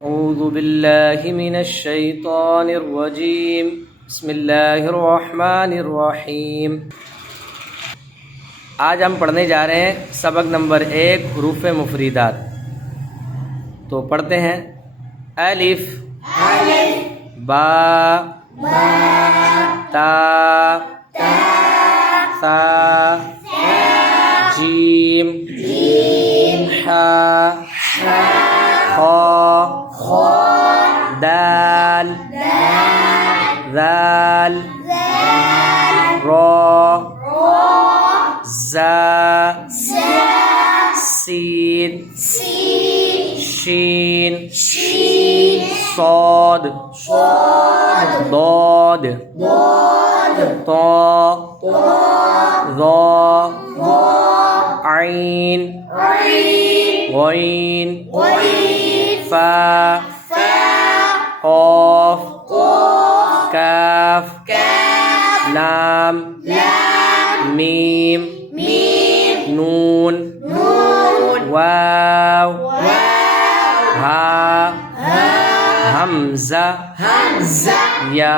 अऊज़ु बिल्लाहि मिनश शैतानिर रजीम बिस्मिल्लाहिर रहमानिर रहीम। आज हम पढ़ने जा रहे हैं सबक नंबर 1 हुरूफ़ मुफरीदात। तो पढ़ते हैं। अलिफ बा ता सा जीम हा खा दाल दाल रा ज़ा सीन शीन सौद दौद तो ज़ा आइन गईन फा क़ाफ काफ लाम मीम नून वाव हा हमज़ा या